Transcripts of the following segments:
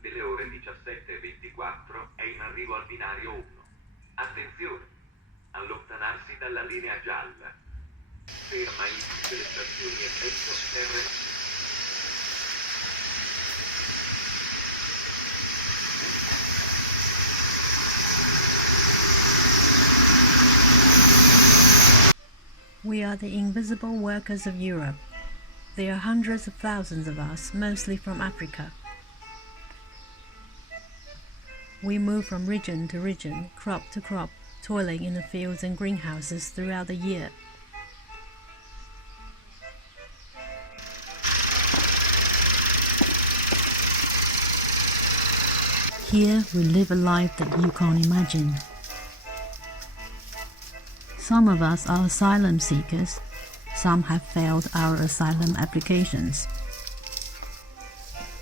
delle ore 17:24 è in arrivo al binario 1. Attenzione! Allontanarsi dalla linea gialla. Ferma in tutte le stazioni effetto terra. We are the invisible workers of Europe. There are hundreds of thousands of us, mostly from Africa. We move from region to region, crop to crop, toiling in the fields and greenhouses throughout the year. Here we live a life that you can't imagine. Some of us are asylum seekers. Some have failed our asylum applications.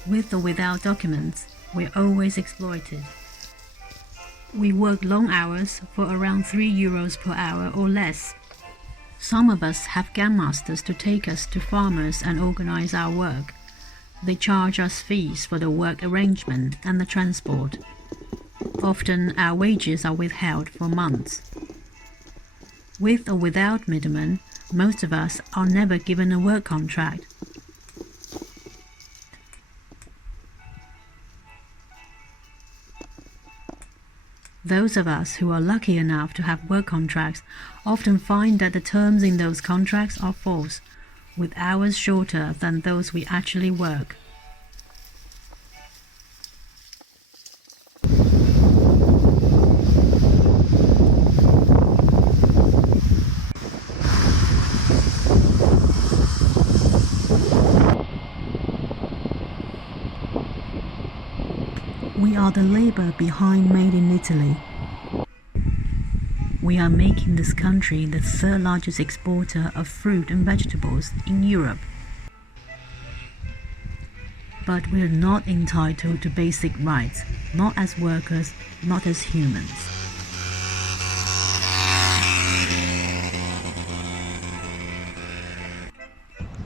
With or without documents, we're always exploited. We work long hours for around €3 per hour or less. Some of us have gang masters to take us to farmers and organize our work. They charge us fees for the work arrangement and the transport. Often our wages are withheld for months. With or without middlemen, most of us are never given a work contract. Those of us who are lucky enough to have work contracts often find that the terms in those contracts are false, with hours shorter than those we actually work. We are the labor behind Made in Italy. We are making this country the third largest exporter of fruit and vegetables in Europe. But we are not entitled to basic rights, not as workers, not as humans.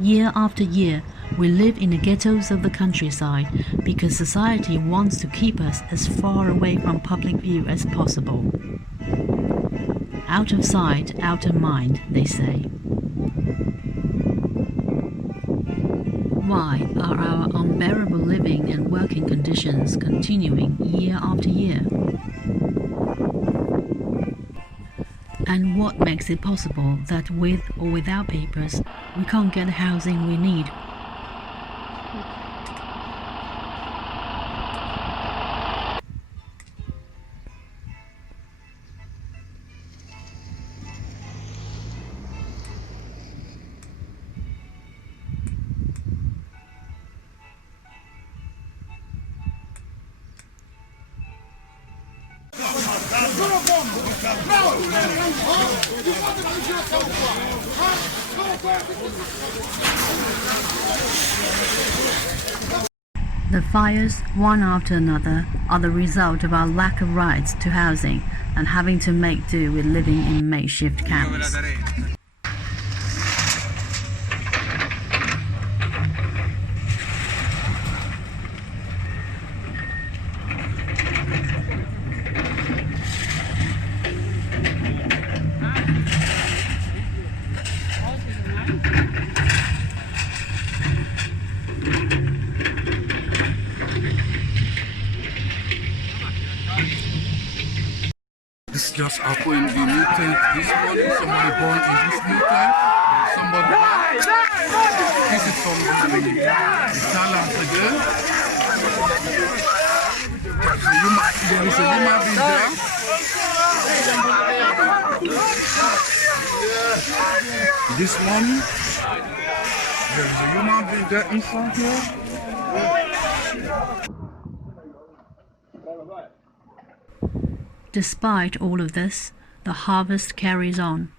Year after year, we live in the ghettos of the countryside because society wants to keep us as far away from public view as possible. Out of sight, out of mind, they say. Why are our unbearable living and working conditions continuing year after year? And what makes it possible that with or without papers, we can't get the housing we need? The fires, one after another, are the result of our lack of rights to housing and having to make do with living in makeshift camps. This just happened in Newton this morning. Somebody born in this Newton. Somebody. This is from the Italians again. There is a woman being there. This one. There is a woman being there inside here. Despite all of this, the harvest carries on.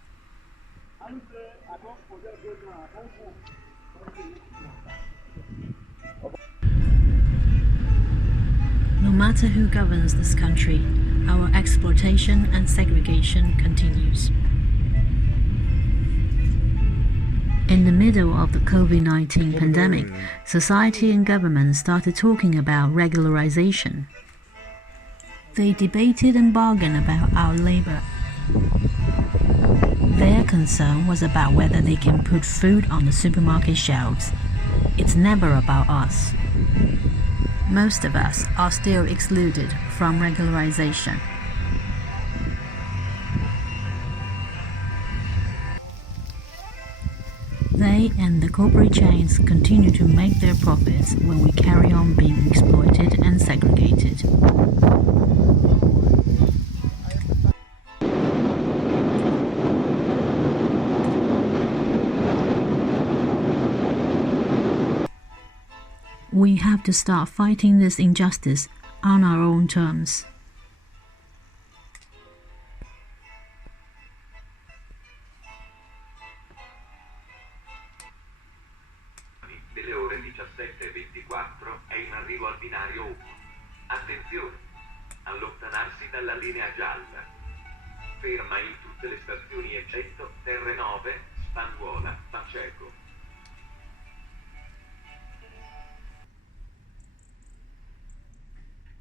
No matter who governs this country, our exploitation and segregation continues. In the middle of the COVID-19 pandemic, society and government started talking about regularization. They debated and bargained about our labor. Their concern was about whether they can put food on the supermarket shelves. It's never about us. Most of us are still excluded from regularization. They and the corporate chains continue to make their profits when we carry on being exploited and segregated. We have to start fighting this injustice on our own terms. Delle ore 17:24 è in arrivo al binario 1. Attenzione! Allontanarsi dalla linea gialla. Ferma in tutte le stazioni eccetto Terre Nove, Spanguola, Paceco.